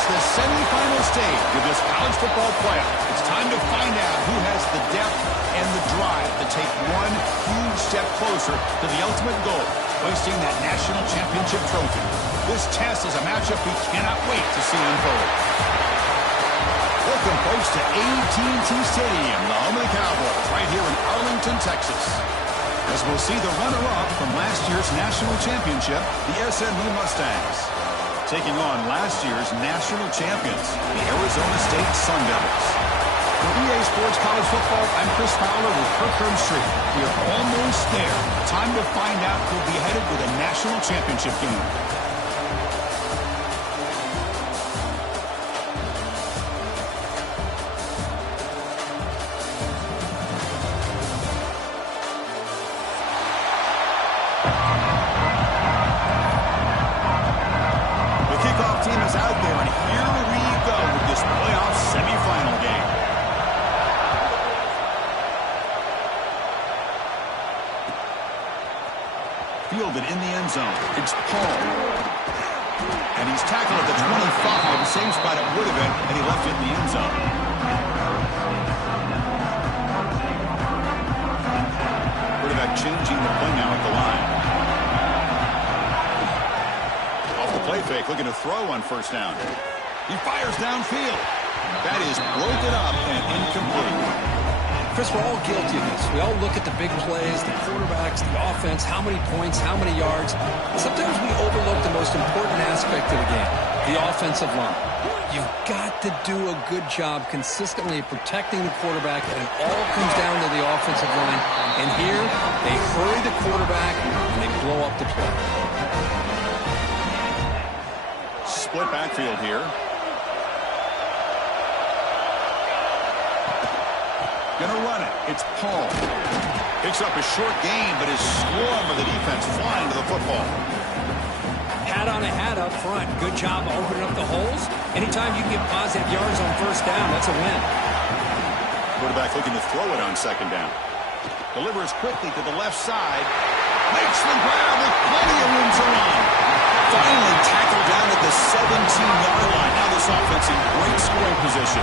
reached the semifinal stage of this college football playoff. It's time to find out who has the depth and the drive to take one huge step closer to the ultimate goal, hoisting that national championship trophy. This test is a matchup we cannot wait to see unfold. Welcome, folks, to AT&T Stadium, the home of the Cowboys, right here in Arlington, Texas. As we'll see the runner-up from last year's national championship, the SMU Mustangs, taking on last year's national champions, the Arizona State Sun Devils. For EA Sports College Football, I'm Chris Fowler with Kirk Herbstreit. We are almost there. Time to find out who'll be headed with a national championship game. Fielded in the end zone. It's Paul. And he's tackled at the 25, the same spot it would have been, and he left it in the end zone. Quarterback changing the play now at the line. Off the play fake, looking to throw on first down. He fires downfield. That is broken up and incomplete. Chris, we're all guilty of this. We all look at the big plays, the quarterbacks, the offense, how many points, how many yards. Sometimes we overlook the most important aspect of the game, the offensive line. You've got to do a good job consistently protecting the quarterback, and it all comes down to the offensive line. And here, they hurry the quarterback, and they blow up the play. Split backfield here. Gonna run it. It's Paul. Picks up a short gain, but his swarm of the defense flying to the football. Hat on a hat up front. Good job opening up the holes. Anytime you can get positive yards on first down, that's a win. Quarterback looking to throw it on second down. Delivers quickly to the left side. Makes the grab with plenty of room to run. Finally tackled down at the 17-yard line. Now this offense in great scoring position.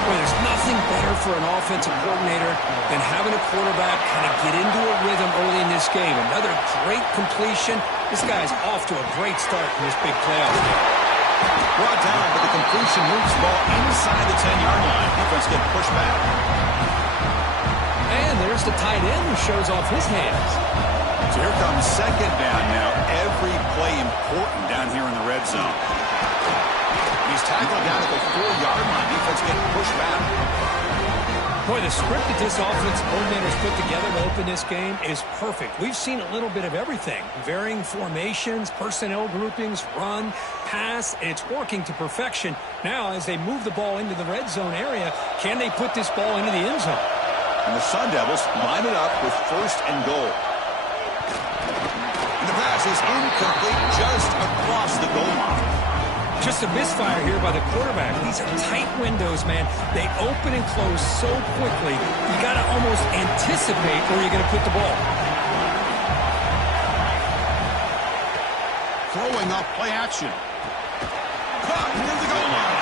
Boy, there's nothing better for an offensive coordinator than having a quarterback kind of get into a rhythm early in this game. Another great completion. This guy's off to a great start in this big playoff game. Brought down, but the completion moves the ball inside the 10-yard line. Defense getting pushed back. And there's the tight end who shows off his hands. So here comes second down now. Every play important down here in the red zone. He's tackled down at the 4-yard line. Defense getting pushed back. Boy, the script that this offense coordinator's put together to open this game is perfect. We've seen a little bit of everything. Varying formations, personnel groupings, run, pass. And it's working to perfection. Now, as they move the ball into the red zone area, can they put this ball into the end zone? And the Sun Devils line it up with first and goal. And the pass is incomplete just across the goal line. Just a misfire here by the quarterback. These are tight windows, man. They open and close so quickly. You got to almost anticipate where you're going to put the ball. Throwing up play action. Caught near the goal line.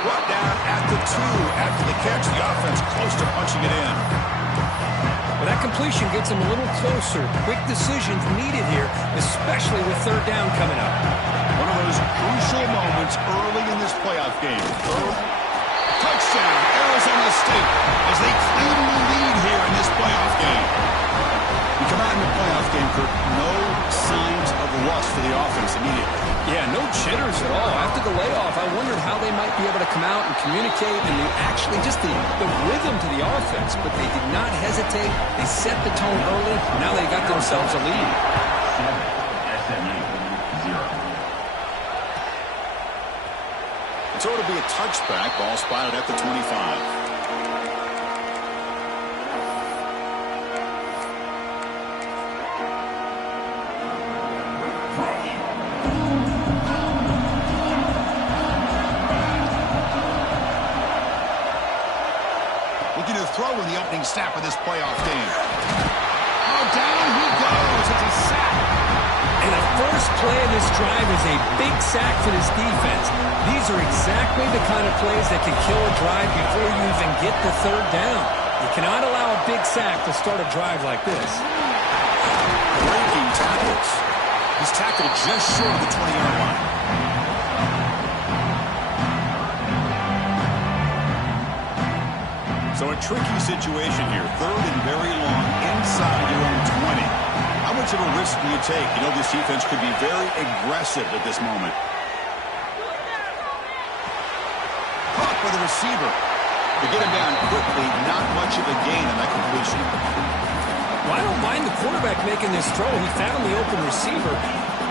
Brought down at the 2 after the catch. The offense close to punching it in. Well, that completion gets them a little closer. Quick decisions needed here, especially with third down coming up. One of those crucial moments early in this playoff game. Touchdown, Arizona State, as they claim the lead here in this playoff game. We come out in the playoff game, Kirk, no signs of rust for the offense immediately. Yeah, no jitters at all. After the layoff, I wondered how they might be able to come out and communicate and actually just the rhythm to the offense, but they did not hesitate. They set the tone early. Now they got themselves a lead. So it'll be a touchback. Ball spotted at the 25. Looking to throw in the opening snap of this playoff game. Oh, down he goes. It's a sack. And the first play of this drive is a big sack for this defense. These are exactly the kind of plays that can kill a drive before you even get the third down. You cannot allow a big sack to start a drive like this. Breaking tackles. He's tackled just short of the 20-yard line. So a tricky situation here. Third and very long inside your own 20. How much of a risk do you take? You know this defense could be very aggressive at this moment. Caught by the receiver. To get him down quickly, not much of a gain on that completion. Well, I don't mind the quarterback making this throw. He found the open receiver.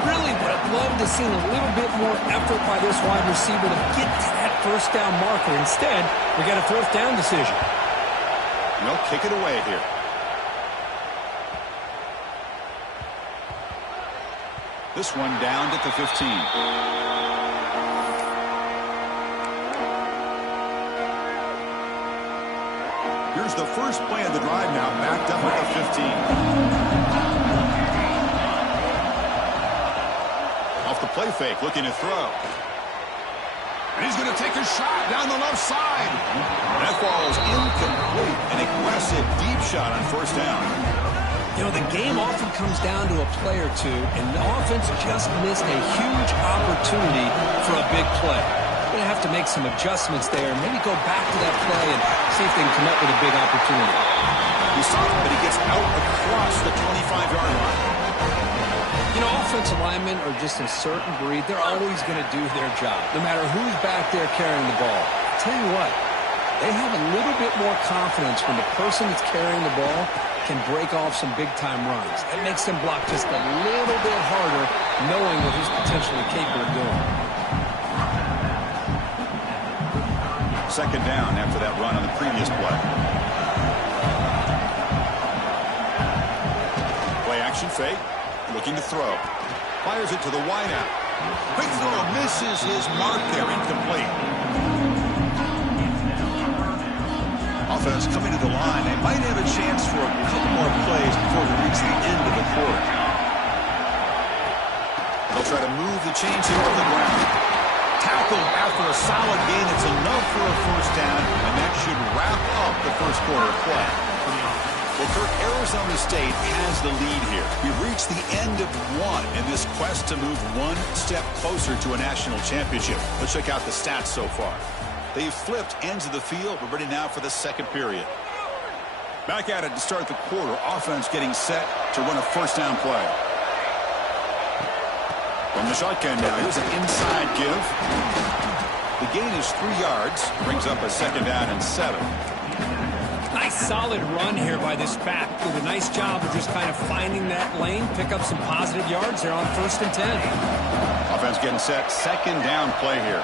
Really would have loved to seen a little bit more effort by this wide receiver to get to that first down marker. Instead, we got a fourth down decision. Well, kick it away here. This one down at the 15. Here's the first play of the drive now, backed up at the 15. Off the play fake, looking to throw. And he's going to take a shot down the left side. That falls incomplete. An aggressive deep shot on first down. You know, the game often comes down to a play or two, and the offense just missed a huge opportunity for a big play. Going to have to make some adjustments there, and maybe go back to that play and see if they can come up with a big opportunity. You saw it, but he gets out across the 25-yard line. You know, offensive linemen are just a certain breed. They're always going to do their job, no matter who's back there carrying the ball. I'll tell you what, they have a little bit more confidence when the person that's carrying the ball can break off some big-time runs. That makes them block just a little bit harder, knowing what he's potentially capable of doing. Second down after that run on the previous play. Play action fake. Looking to throw. Fires it to the wideout. Quick throw. Misses his mark there. Incomplete. Offense coming to the line. They might have a chance for a couple more plays before we reach the end of the quarter. They'll try to move the chains here on the ground. Tackled after a solid gain. It's enough for a first down, and that should wrap up the first quarter of play. Well, Kirk, Arizona State has the lead here. We've reached the end of one in this quest to move one step closer to a national championship. Let's check out the stats so far. They've flipped ends of the field. We're ready now for the second period. Back at it to start the quarter. Offense getting set to run a first down play. From the shotgun now, here's an inside give. The gain is 3 yards. Brings up a second down and 7. Nice solid run here by this back. Did a nice job of just kind of finding that lane, pick up some positive yards there on first and 10. Offense getting set. Second down play here.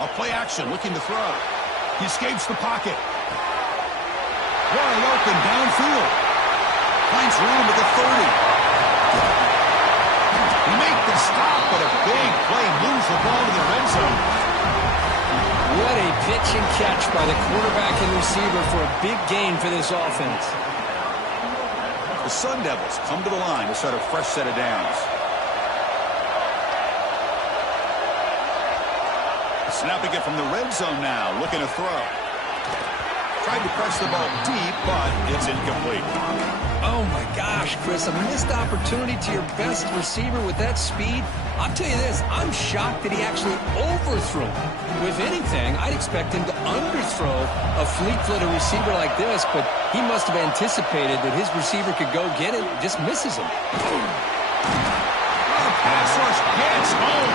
A play action, looking to throw. He escapes the pocket. Wide open downfield. Finds room at the 30. He makes the stop, but a big play moves the ball to the red zone. What a pitch and catch by the quarterback and receiver for a big gain for this offense. The Sun Devils come to the line to start a fresh set of downs. Snapping it from the red zone now, looking to throw. Tried to press the ball deep, but it's incomplete. Oh my gosh, Chris, a missed opportunity to your best receiver with that speed. I'll tell you this, I'm shocked that he actually overthrew him. With anything, I'd expect him to underthrow a fleet-footed receiver like this, but he must have anticipated that his receiver could go get it, just misses him. Pass rush gets home.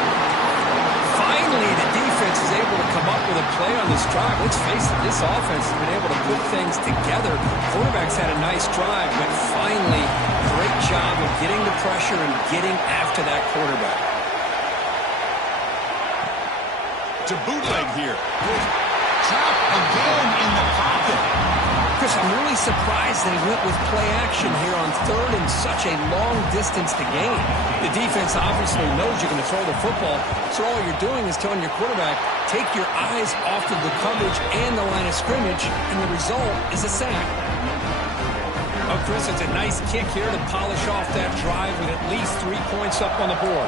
Finally, the defense is able to come up with a play on this drive. Let's face it, this offense has been able to put things together. Quarterback's had a nice drive, but finally, great job of getting the pressure and getting after that quarterback. To bootleg here. Trap again in the pocket. Chris, I'm really surprised they went with play action here on third and such a long distance to gain. The defense obviously knows you're going to throw the football, so all you're doing is telling your quarterback, take your eyes off of the coverage and the line of scrimmage, and the result is a sack. Oh, Chris, it's a nice kick here to polish off that drive with at least 3 points up on the board.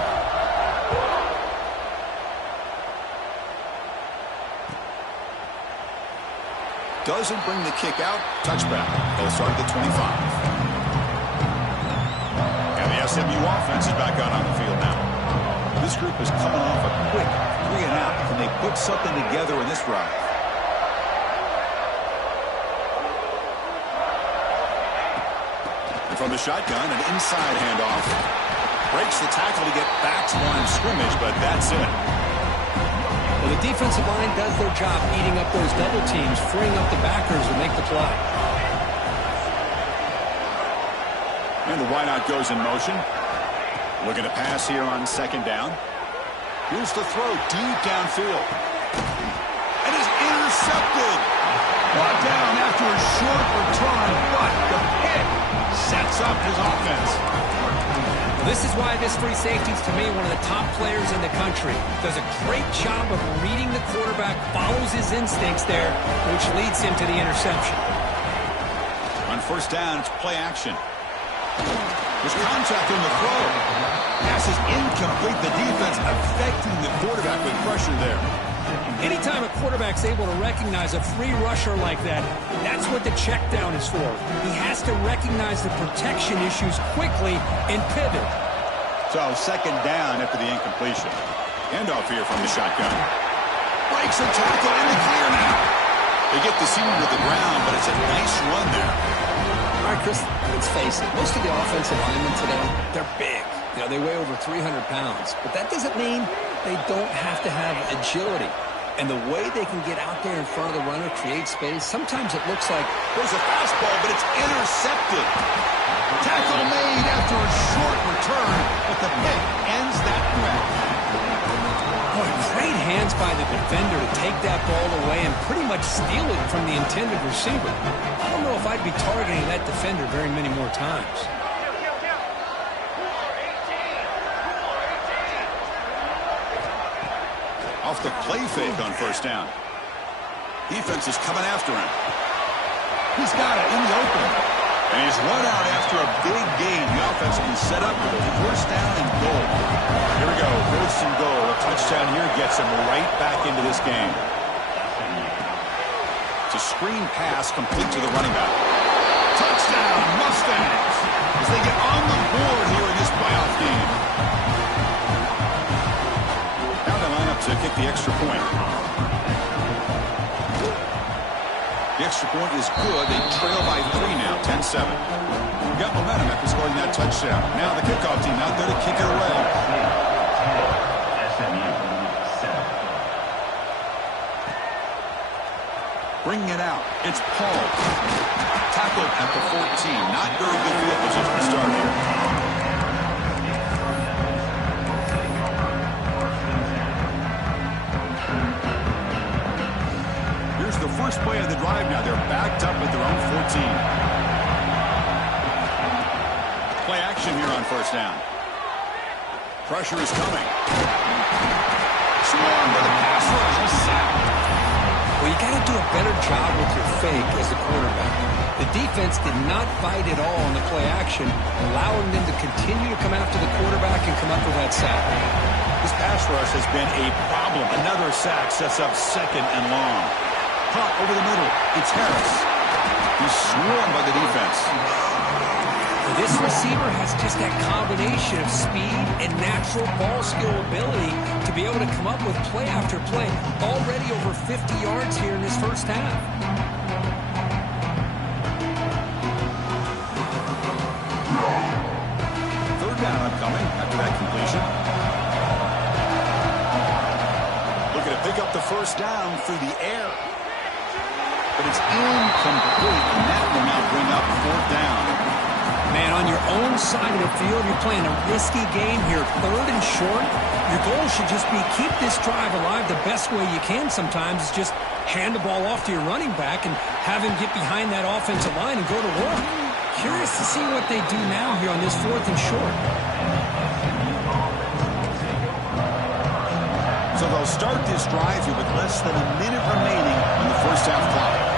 Doesn't bring the kick out. Touchback. They'll start at the 25. And the SMU offense is back out on the field now. This group is coming off a quick 3 and out. Can they put something together in this drive? And from the shotgun, an inside handoff. Breaks the tackle to get back to line of scrimmage, but that's it. Well, the defensive line does their job eating up those double teams, freeing up the backers to make the play. And the wideout goes in motion. Looking to pass here on second down. Here's the throw deep downfield. And is intercepted. Brought down after a short return, but the pick sets up his offense. Well, this is why this free safety is, to me, one of the top players in the country. Does a great job of reading the quarterback, follows his instincts there, which leads him to the interception. On first down, it's play action. There's contact on the throw. Pass is incomplete. The defense affecting the quarterback with pressure there. Anytime a quarterback's able to recognize a free rusher like that, that's what the check down is for. He has to recognize the protection issues quickly and pivot. So second down after the incompletion. Handoff here from the shotgun. Breaks a tackle in the clear now. They get the senior to the ground, but it's a nice run there. All right, Chris, let's face it. Most of the offensive linemen today, they're big. You know, they weigh over 300 pounds. But that doesn't mean they don't have to have agility. And the way they can get out there in front of the runner, create space, sometimes it looks like there's a fastball, but it's intercepted. Tackle made after a short return, but the pick ends that threat. Boy, great hands by the defender to take that ball away and pretty much steal it from the intended receiver. I don't know if I'd be targeting that defender very many more times. Off the play fake on first down. Defense is coming after him. He's got it in the open. And he's run out after a big gain. The offense will be set up with a first down and goal. Here we go. First and goal. A touchdown here gets him right back into this game. It's a screen pass complete to the running back. Touchdown, Mustangs, as they get on the board here in this playoff game. Now they line up to kick the extra point. The extra point is good. They trail by 3 now, 10-7. We got momentum after scoring that touchdown. Now the kickoff team out there to kick it away. Bringing it out. It's Paul. Tackled at the 14. Not very good field position to start here. Here's the first play of the drive now. They're backed up at their own 14. Play action here on first down. Pressure is coming. Swarmed by the pass rush. A sack. Well, you got to do a better job with your fake as the quarterback. The defense did not fight at all on the play action, allowing them to continue to come after the quarterback and come up with that sack. This pass rush has been a problem. Another sack sets up second and long. Caught over the middle. It's Harris. He's swarmed by the defense. This receiver has just that combination of speed and natural ball skill ability to be able to come up with play after play. Already over 50 yards here in this first half. Third down upcoming after that completion. Looking to pick up the first down through the air. But it's incomplete, and that will now bring up fourth down. Man, on your own side of the field, you're playing a risky game here. Third and short. Your goal should just be keep this drive alive the best way you can sometimes. Is just hand the ball off to your running back and have him get behind that offensive line and go to work. Curious to see what they do now here on this fourth and short. So they'll start this drive here with less than a minute remaining on the first half clock.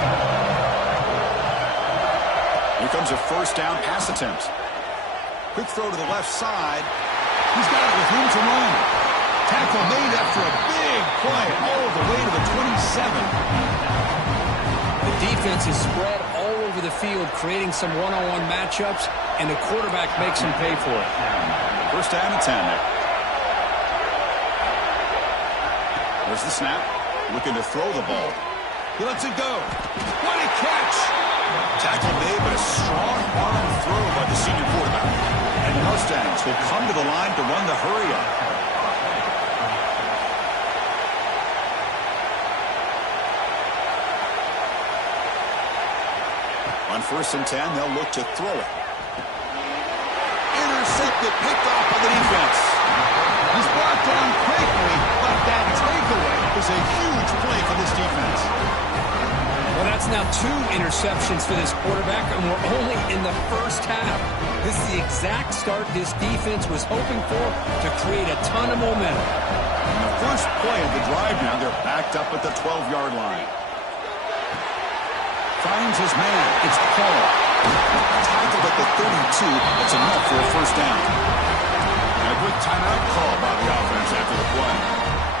Here comes a first down pass attempt. Quick throw to the left side. He's got it with room to run. Tackle made after a big play all the way to the 27. The defense is spread all over the field, creating some one-on-one matchups, and the quarterback makes them pay for it. First down and 10 there. There's the snap. Looking to throw the ball. He lets it go. What a catch! Tackle made, but a strong arm throw by the senior quarterback. And the Mustangs will come to the line to run the hurry-up. On first and 10, they'll look to throw it. Intercepted, picked off by the defense. He's brought down quickly, but that takeaway is a huge play for this defense. Well, that's now 2 interceptions for this quarterback, and we're only in the first half. This is the exact start this defense was hoping for to create a ton of momentum. In the first play of the drive now, they're backed up at the 12-yard line. Finds his man. It's Paul. Tackled at the 32. That's enough for a first down. And a quick timeout call by the offense after the play.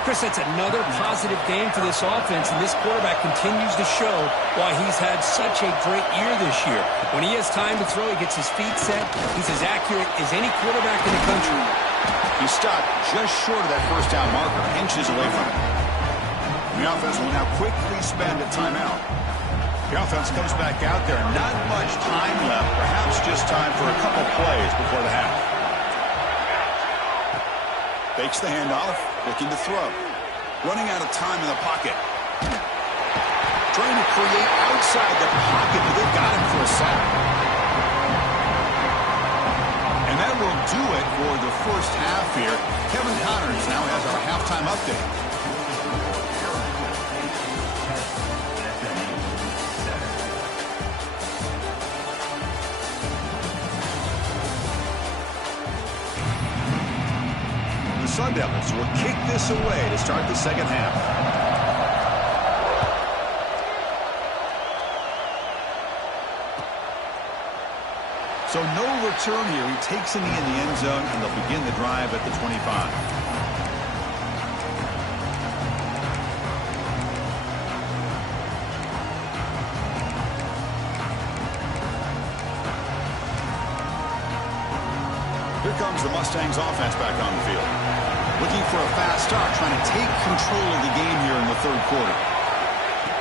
Chris, that's another positive game for this offense, and this quarterback continues to show why he's had such a great year this year. When he has time to throw, he gets his feet set. He's as accurate as any quarterback in the country. He stopped just short of that first down marker, inches away from it. The offense will now quickly spend a timeout. The offense comes back out there. Not much time left, perhaps just time for a couple plays before the half. Fakes the handoff, looking to throw. Running out of time in the pocket. Trying to create outside the pocket, but they've got him for a sack. And that will do it for the first half here. Kevin Connors now has our halftime update. Sun Devils will kick this away to start the second half. So no return here. He takes it in the end zone, and they'll begin the drive at the 25. Here comes the Mustangs offense back on the field. Looking for a fast start, trying to take control of the game here in the third quarter.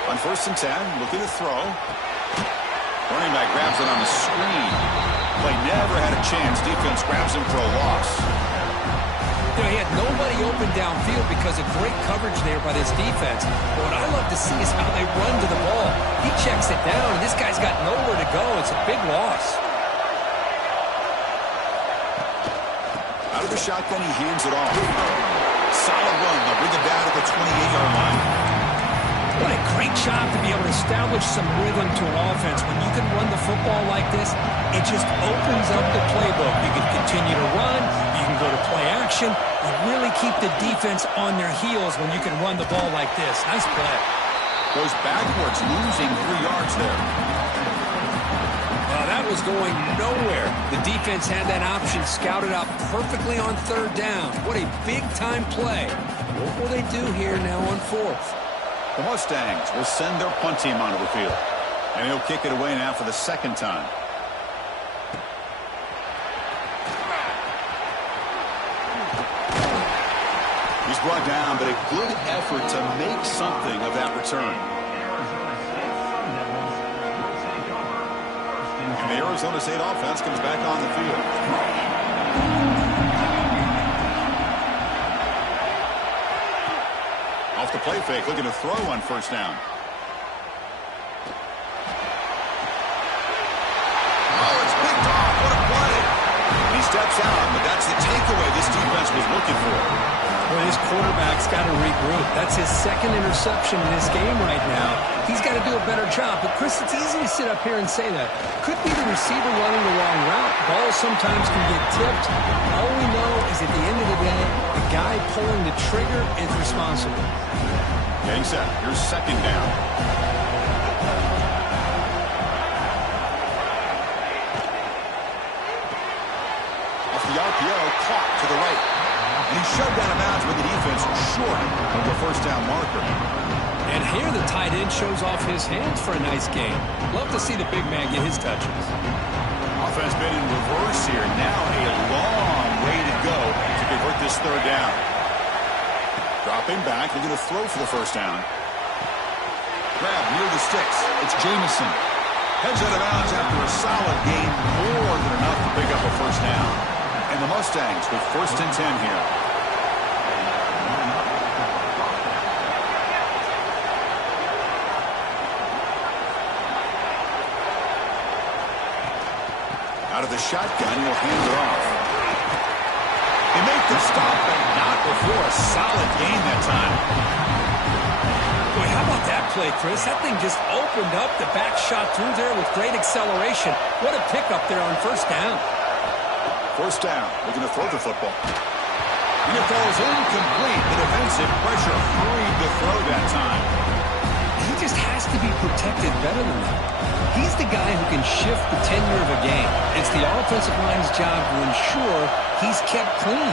On first and 10, looking to throw. Running back grabs it on the screen. Play never had a chance. Defense grabs him for a loss. You know, he had nobody open downfield because of great coverage there by this defense. But what I love to see is how they run to the ball. He checks it down, and this guy's got nowhere to go. It's a big loss. Out of the shotgun, he hands it off. Solid run. They'll bring it down at the 28-yard line. What a great job to be able to establish some rhythm to an offense. When you can run the football like this, it just opens up the playbook. You can continue to run. You can go to play action. You really keep the defense on their heels when you can run the ball like this. Nice play. Goes backwards, losing 3 yards there. That was going nowhere. The defense had that option scouted out perfectly on third down. What a big-time play. What will they do here now on fourth? The Mustangs will send their punt team onto the field. And he'll kick it away now for the second time. He's brought down, but a good effort to make something of that return. And the Arizona State offense comes back on the field. Off the play fake, looking to throw on first down. Oh, it's picked off. What a play. And he steps out, but that's the takeaway this defense was looking for. Well, his quarterback's got to regroup. That's his second interception in this game right now. He's got to do a better job. But, Chris, it's easy to sit up here and say that. Could be the receiver running the wrong route. Balls sometimes can get tipped. All we know is at the end of the day, the guy pulling the trigger is responsible. Getting set. Here's second down. RPO caught to the right. And he's shoved out of bounds with the defense short of the first down marker. And here the tight end shows off his hands for a nice gain. Love to see the big man get his touches. Offense been in reverse here. Now a long way to go to convert this third down. Dropping back, they're going to throw for the first down. Grab near the sticks. It's Jamison. Heads out of bounds after a solid gain, more than enough to pick up a first down. And the Mustangs with 1st and 10 here. Out of the shotgun, he'll hand it off. They make the stop, but not before a solid gain that time. Boy, how about that play, Chris? That thing just opened up. The back shot through there with great acceleration. What a pickup there on first down. First down. Looking to throw the football. And it falls incomplete. The defensive pressure hurried the throw that time. He just has to be protected better than that. He's the guy who can shift the tenure of a game. It's the offensive line's job to ensure he's kept clean.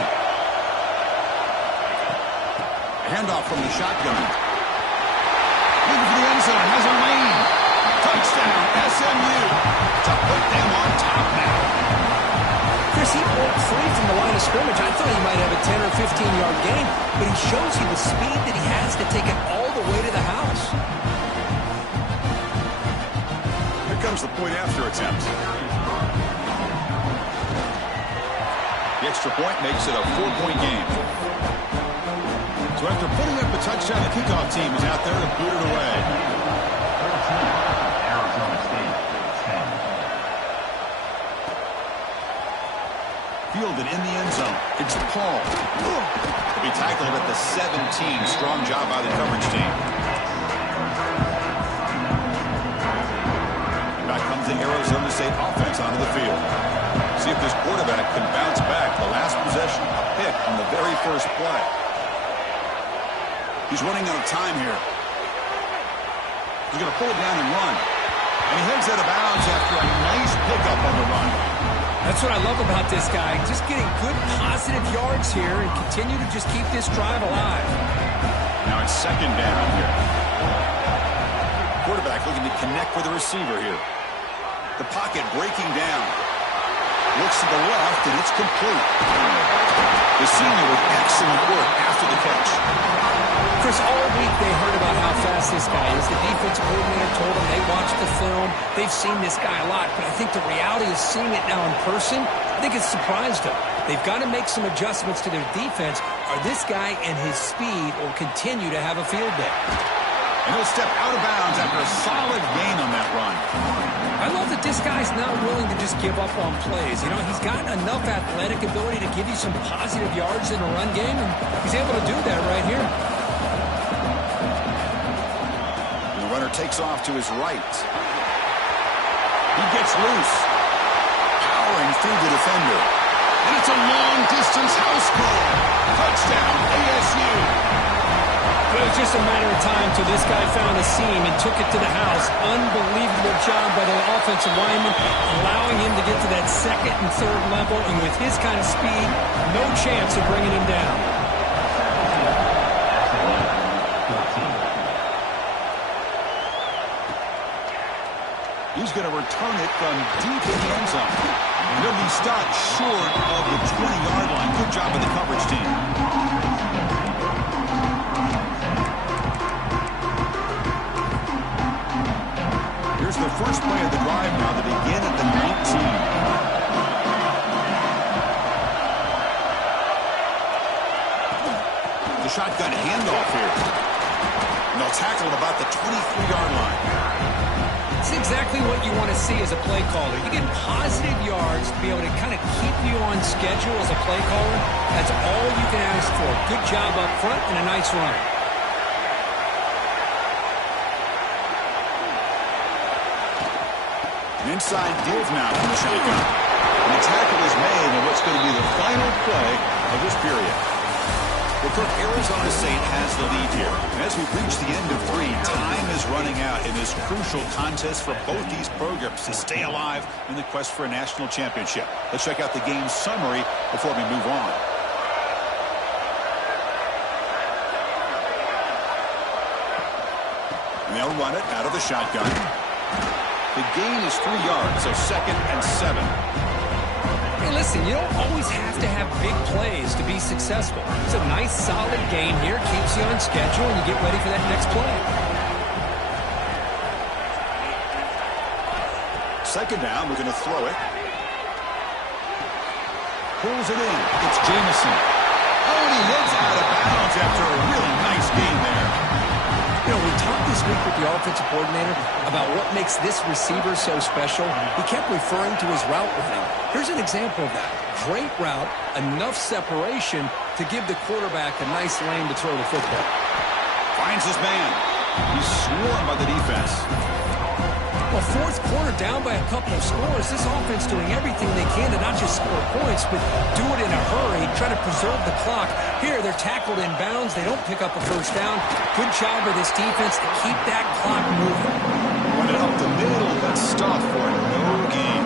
Handoff from the shotgun. Looking for the end zone. Has a lane. Touchdown, SMU. To put them on top now. Chris, he broke free from the line of scrimmage. I thought he might have a 10 or 15-yard gain, but he shows you the speed that he has to take it all the way to the house. Here comes the point after attempt. The extra point makes it a 4-point game. So after putting up a touchdown, the kickoff team is out there to boot it away. Fielded in the end zone. It's Paul. He'll be tackled at the 17. Strong job by the coverage team. Back comes the Arizona State offense onto the field. See if this quarterback can bounce back. The last possession, a pick on the very first play. He's running out of time here. He's going to pull it down and run. And he heads out of bounds after a nice pickup on the run. That's what I love about this guy. Just getting good positive yards here and continue to just keep this drive alive. Now it's second down here. Quarterback looking to connect with the receiver here. The pocket breaking down. Looks to the left, and it's complete. The senior with excellent work after the catch. Chris, all week they heard about how fast this guy is. The defensive coordinator told them they watched the film. They've seen this guy a lot, but I think the reality is seeing it now in person, I think it's surprised them. They've got to make some adjustments to their defense, or this guy and his speed will continue to have a field day. And he'll step out of bounds after a solid gain on that run. I love that this guy's not willing to just give up on plays. You know, he's got enough athletic ability to give you some positive yards in a run game, and he's able to do that right here. The runner takes off to his right. He gets loose. Powering through the defender. And it's a long-distance house call. Touchdown, ASU. It was just a matter of time till this guy found a seam and took it to the house. Unbelievable job by the offensive lineman, allowing him to get to that second and third level. And with his kind of speed, no chance of bringing him down. He's going to return it from deep in the end zone. He'll be stopped short of the 20-yard line. Good job of the coverage team. Here's the first play of the drive now to begin at the 19. The shotgun handoff here. And they'll tackle at about the 23-yard line. It's exactly what you want to see as a play caller. You get positive yards to be able to kind of keep you on schedule as a play caller. That's all you can ask for. Good job up front and a nice run. An inside give now from the shotgun. And the tackle is made on what's going to be the final play of this period. Well, Cook, Arizona State has the lead here. And as we reach the end of 3, time is running out in this crucial contest for both these programs to stay alive in the quest for a national championship. Let's check out the game summary before we move on. And they'll run it out of the shotgun. The gain is 3 yards, so 2nd and 7. Hey, listen, you don't always have to have big plays to be successful. It's a nice, solid gain here. Keeps you on schedule, and you get ready for that next play. 2nd down, we're going to throw it. Pulls it in. It's Jamison. Oh, and he hits out of bounds after a really nice gain there. You know, we talked this week with the offensive coordinator about what makes this receiver so special. He kept referring to his route running. Here's an example of that. Great route, enough separation to give the quarterback a nice lane to throw the football. Finds his man. He's swarmed by the defense. Well, 4th quarter, down by a couple of scores. This offense doing everything they can to not just score points, but do it in a hurry, try to preserve the clock. Here, they're tackled in bounds. They don't pick up a 1st down. Good job by this defense to keep that clock moving. Run it up the middle. That's stuff for no gain.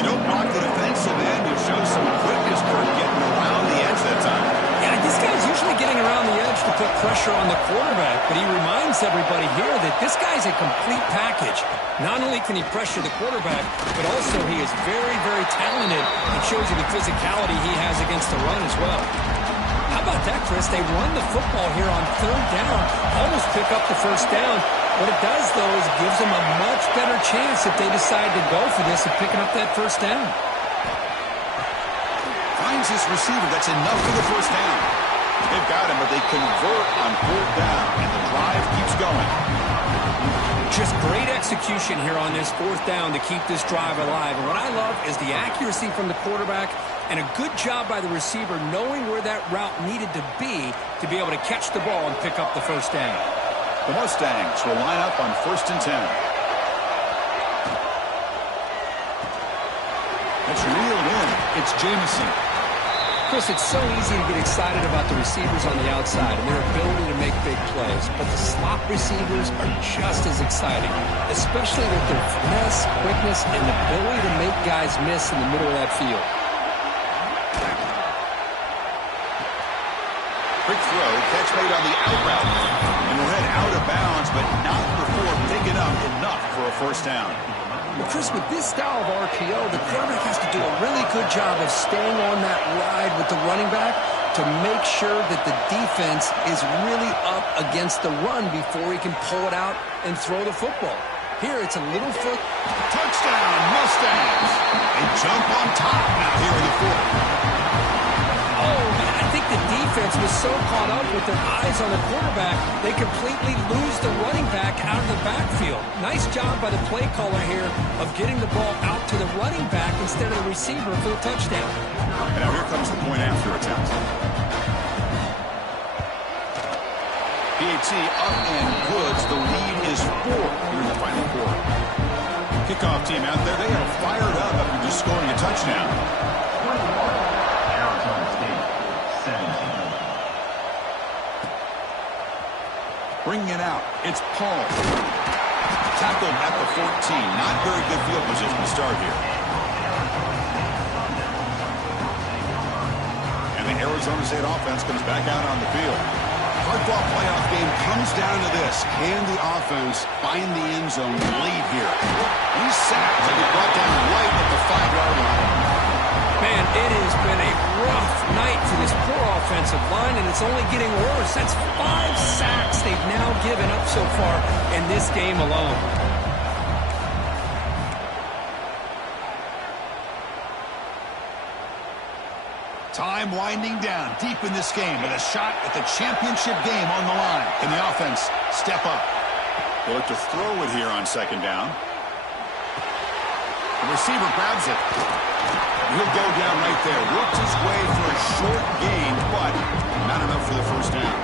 They don't block the defensive end to show some quickness for getting around the edge that time. Yeah, this guy's usually getting around the edge to put pressure on the quarterback, but he reminds everybody here that this guy's a complete package. Not only can he pressure the quarterback, but also he is very, very talented and shows you the physicality he has against the run as well. How about that, Chris? They run the football here on 3rd down, almost pick up the 1st down. What it does, though, is gives them a much better chance if they decide to go for this of picking up that 1st down. Finds his receiver. That's enough for the 1st down. They've got him, but they convert on 4th down, and the drive keeps going. Just great execution here on this 4th down to keep this drive alive. And what I love is the accuracy from the quarterback and a good job by the receiver knowing where that route needed to be able to catch the ball and pick up the 1st down. The Mustangs will line up on 1st and 10. It's reeled in. It's Jamison. Chris, it's so easy to get excited about the receivers on the outside and their ability to make big plays, but the slot receivers are just as exciting, especially with their finesse, quickness, and the ability to make guys miss in the middle of that field. Quick throw, catch made on the out route. And we'll head out of bounds, but not before picking up enough for a 1st down. Well, Chris, with this style of RPO, the quarterback has to do a really good job of staying on that ride with the running back to make sure that the defense is really up against the run before he can pull it out and throw the football. Here, it's a little foot. Touchdown, Mustangs. They jump on top now here in the 4th. Oh, man, I think the defense was so caught up with their eyes on the quarterback, they completely lose the running back out of the backfield. Nice job by the play caller here of getting the ball out to the running back instead of the receiver for the touchdown. And now here comes the point after attempt. PAT up and good. The lead is 4 here in the final quarter. Kickoff team out there. They are fired up after just scoring a touchdown. Bringing it out. It's Paul. Tackled at the 14. Not very good field position to start here. And the Arizona State offense comes back out on the field. Hard-fought playoff game comes down to this. Can the offense find the end zone late here? He's sacked and he brought down right at the 5-yard line. Man, it has been a rough night for this poor offensive line, and it's only getting worse. That's 5 sacks they've now given up so far in this game alone. Time winding down deep in this game with a shot at the championship game on the line. Can the offense step up? They look to throw it here on 2nd down. The receiver grabs it. He'll go down right there. Works his way for a short gain, but not enough for the 1st down.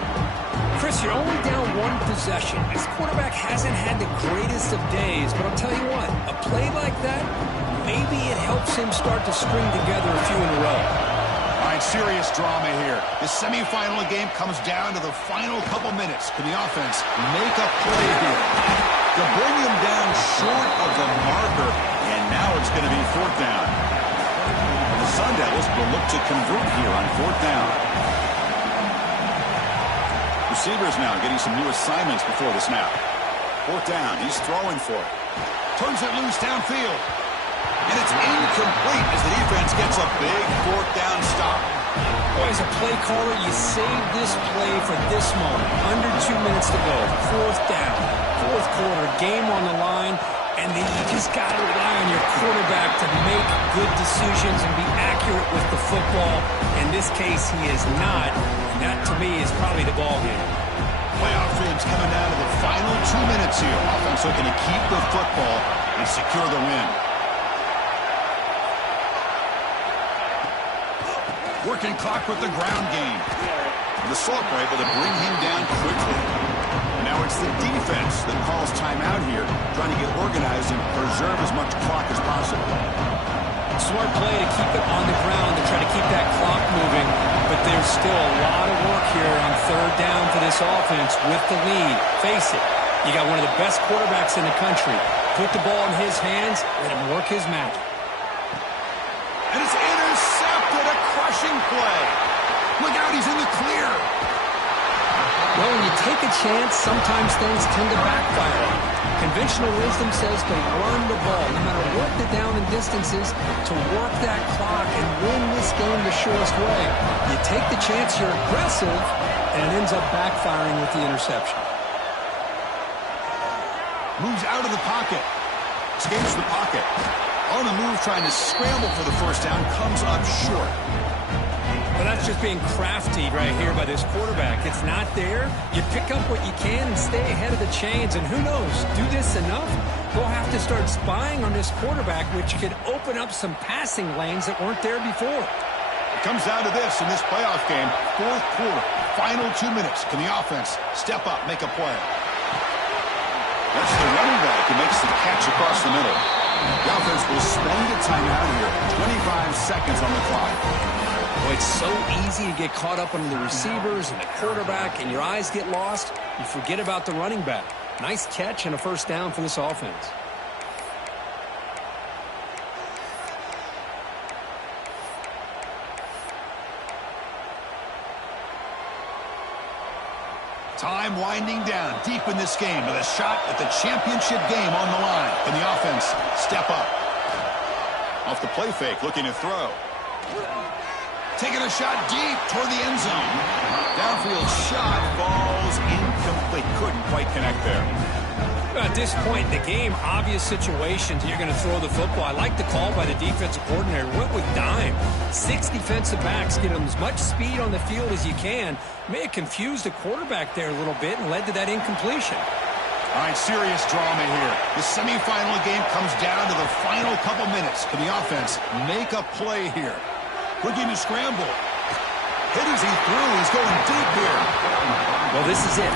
Chris, you're only down 1 possession. This quarterback hasn't had the greatest of days, but I'll tell you what, a play like that, maybe it helps him start to string together a few in a row. All right, serious drama here. The semifinal game comes down to the final couple minutes. Can the offense make a play here to bring him down short of the marker? And now it's going to be fourth down. The Sun Devils will look to convert here on fourth down. Receivers now getting some new assignments before the snap. Fourth down. He's throwing for it. Turns it loose downfield. And it's incomplete as the defense gets a big fourth down stop. Boy, as a play caller, you save this play for this moment. Under 2 minutes to go. Fourth down. Fourth quarter. Game on the line. And then you just got to rely on your quarterback to make good decisions and be accurate with the football. In this case, he is not. And that, to me, is probably the ball game. Playoff dreams coming down to the final 2 minutes here. Offense looking to keep the football and secure the win. Working clock with the ground game. The Salk were able to bring him down quickly. Now it's the defense that calls timeout here, trying to get organized and preserve as much clock as possible. Smart play to keep it on the ground to try to keep that clock moving, but there's still a lot of work here on third down for this offense with the lead. Face it, you got one of the best quarterbacks in the country. Put the ball in his hands, let him work his magic. And it's intercepted, a crushing play. Look out, he's in the clear. Well, when you take a chance, sometimes things tend to backfire. Conventional wisdom says to run the ball, no matter what the down and distance is, to work that clock and win this game the surest way. You take the chance, you're aggressive, and it ends up backfiring with the interception. Moves out of the pocket. Escapes the pocket. On the move, trying to scramble for the first down, comes up short. But that's just being crafty right here by this quarterback. It's not there. You pick up what you can and stay ahead of the chains. And who knows, do this enough, we'll have to start spying on this quarterback, which could open up some passing lanes that weren't there before. It comes down to this in this playoff game. Fourth quarter, final 2 minutes. Can the offense step up, make a play? That's the running back who makes the catch across the middle. The offense will spend a timeout here. 25 seconds on the clock. Boy, it's so easy to get caught up under the receivers and the quarterback, and your eyes get lost. You forget about the running back. Nice catch and a first down for this offense. Time winding down deep in this game with a shot at the championship game on the line. Can the offense step up? Off the play fake, looking to throw. Taking a shot deep toward the end zone. Downfield shot falls incomplete. Couldn't quite connect there. At this point in the game, obvious situations, you're going to throw the football. I like the call by the defensive coordinator. Went with dime. 6 defensive backs, get them as much speed on the field as you can. May have confused the quarterback there a little bit and led to that incompletion. All right, serious drama here. The semifinal game comes down to the final couple minutes. Can the offense make a play here? Looking to scramble. Hit as he threw. He's going deep here. Well, this is it.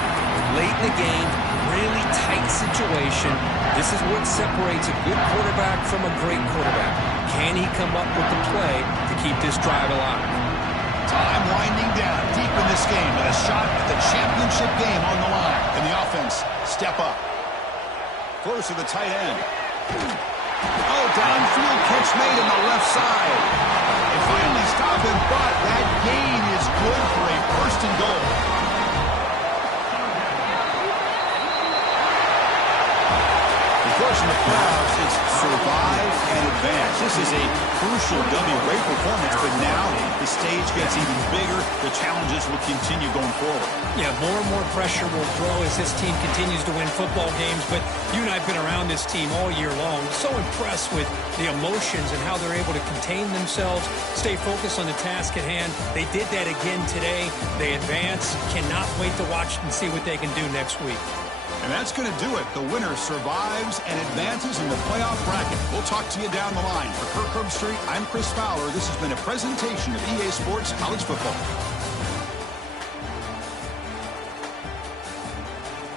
Late in the game, really tight situation. This is what separates a good quarterback from a great quarterback. Can he come up with the play to keep this drive alive? Time winding down deep in this game with a shot at the championship game on the line. Can the offense step up? Close to the tight end. Oh, downfield catch made on the left side. They finally stop him, but that gain is good for a first and goal. Of course, in the playoffs, it's survive and advance. This is a crucial W. Great performance, but now the stage gets even bigger. The challenges will continue going forward. Yeah, more and more pressure will grow as this team continues to win football games, but you and I have been around this team all year long. So impressed with the emotions and how they're able to contain themselves, stay focused on the task at hand. They did that again today. They advance. Cannot wait to watch and see what they can do next week. And that's going to do it. The winner survives and advances in the playoff bracket. We'll talk to you down the line. For Kirk Herbstreit, I'm Chris Fowler. This has been a presentation of EA Sports College Football.